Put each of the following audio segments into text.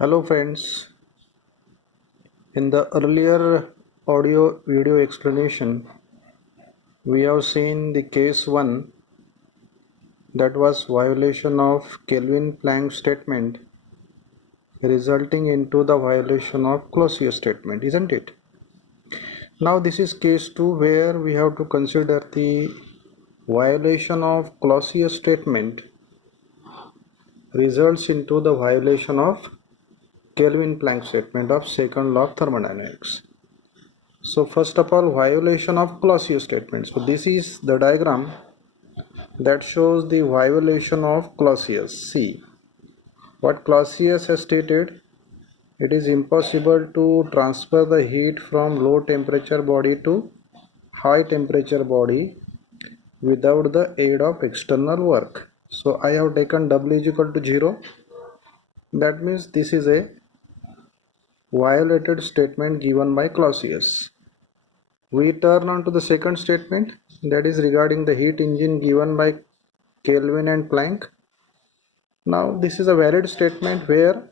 Hello friends, in the earlier audio video explanation we have seen the case 1, that was violation of Kelvin-Planck statement resulting into the violation of Clausius statement, isn't it? Now this is case 2 where we have to consider the violation of Clausius statement results into the violation of Kelvin-Planck statement of second law of thermodynamics. So first of all, violation of Clausius statement. So this is the diagram that shows the violation of Clausius. See what Clausius has stated. It is impossible to transfer the heat from low temperature body to high temperature body without the aid of external work. So I have taken W is equal to 0. That means this is a violated statement given by Clausius. We turn on to the second statement, that is regarding the heat engine given by Kelvin and Planck. Now this is a valid statement where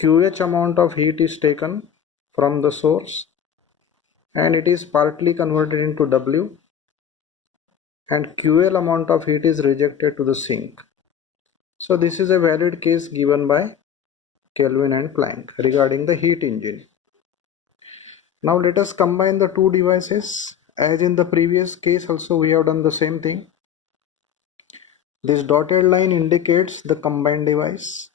QH amount of heat is taken from the source and it is partly converted into W, and QL amount of heat is rejected to the sink. So this is a valid case given by Kelvin and Planck regarding the heat engine. Now let us combine the two devices. As in the previous case also we have done the same thing. This dotted line indicates the combined device.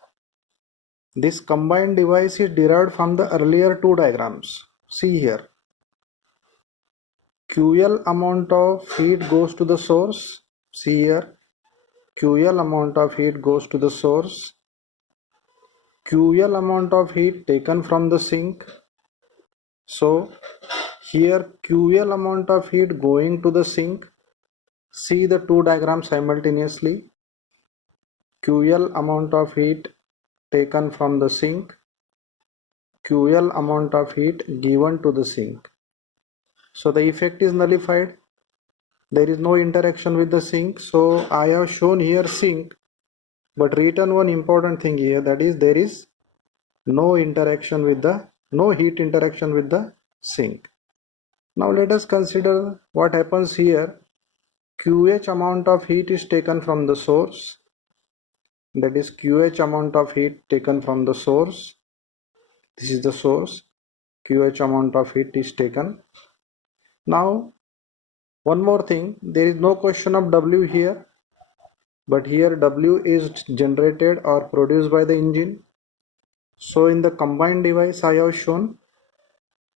This combined device is derived from the earlier two diagrams. See here. QL amount of heat goes to the source. See here. QL amount of heat goes to the source. QL amount of heat taken from the sink. So here QL amount of heat going to the sink. See the two diagrams simultaneously. QL amount of heat taken from the sink. QL amount of heat given to the sink. So the effect is nullified. There is no interaction with the sink. So I have shown here sink, but written one important thing here, that is there is no heat interaction with the sink. Now let us consider what happens here. QH amount of heat is taken from the source. That is QH amount of heat taken from the source. This is the source. QH amount of heat is taken. Now one more thing, there is no question of W here, but here W is generated or produced by the engine. So in the combined device I have shown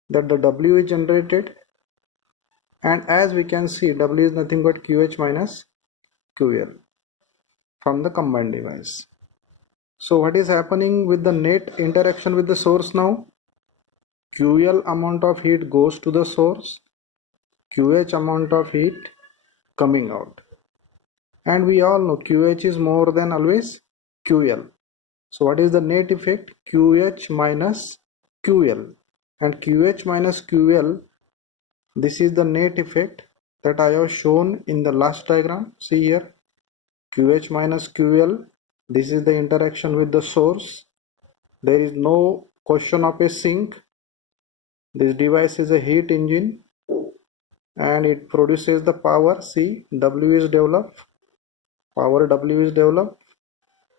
that the W is generated, and as we can see W is nothing but QH minus QL from the combined device. So what is happening with the net interaction with the source now? QL amount of heat goes to the source, QH amount of heat coming out, and we all know QH is more than always QL. So what is the net effect? QH minus QL, and QH minus QL, this is the net effect that I have shown in the last diagram. See here, QH minus QL, this is the interaction with the source. There is no question of a sink. This device is a heat engine and it produces the power. See, W is developed, power W is developed.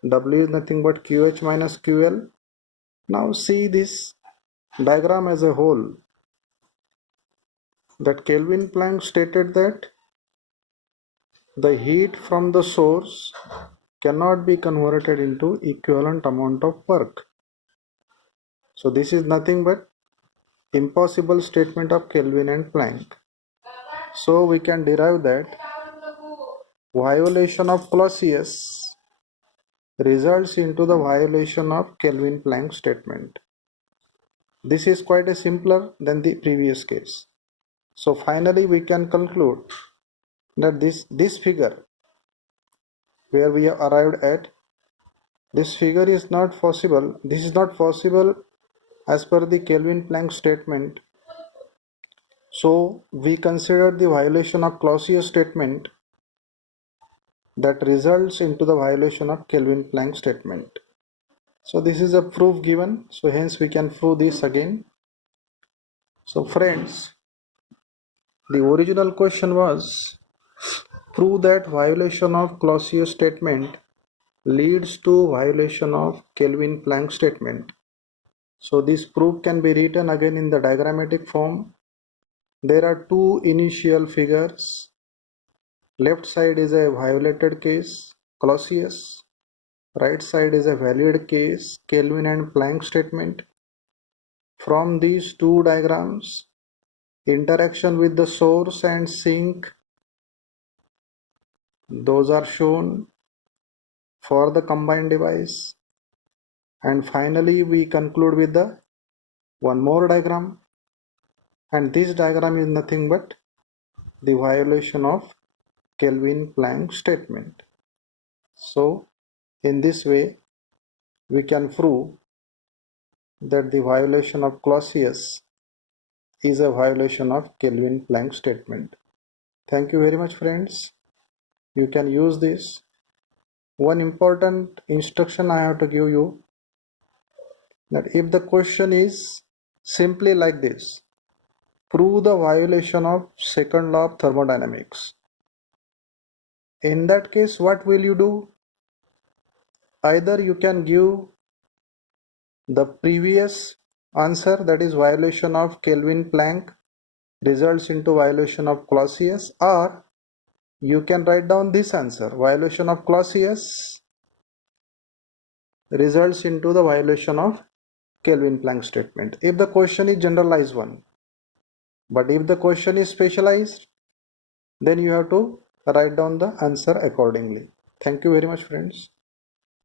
W is nothing but QH minus QL. Now see this diagram as a whole, that Kelvin-Planck stated that the heat from the source cannot be converted into equivalent amount of work. So this is nothing but impossible statement of Kelvin and Planck. So we can derive that violation of Clausius results into the violation of Kelvin-Planck statement. This is quite a simpler than the previous case. So finally we can conclude that this figure where we have arrived at, this figure is not possible. This is not possible as per the Kelvin-Planck statement. So we consider the violation of Clausius statement that results into the violation of Kelvin-Planck statement. So this is a proof given, so hence we can prove this again. So friends, the original question was, prove that violation of Clausius statement leads to violation of Kelvin-Planck statement. So this proof can be written again in the diagrammatic form. There are two initial figures. Left side is a violated case, Clausius. Right side is a valid case, Kelvin and Planck statement. From these two diagrams, interaction with the source and sink, those are shown for the combined device. And finally we conclude with the one more diagram, and this diagram is nothing but the violation of Kelvin-Planck statement. So in this way we can prove that the violation of Clausius is a violation of Kelvin-Planck statement. Thank you very much friends. You can use this. One important instruction I have to give you, that if the question is simply like this, prove the violation of second law of thermodynamics. In that case, what will you do? Either you can give the previous answer, that is violation of Kelvin-Planck results into violation of Clausius, or you can write down this answer, violation of Clausius results into the violation of Kelvin-Planck statement, if the question is generalized one. But if the question is specialized, then you have to write down the answer accordingly. Thank you very much friends.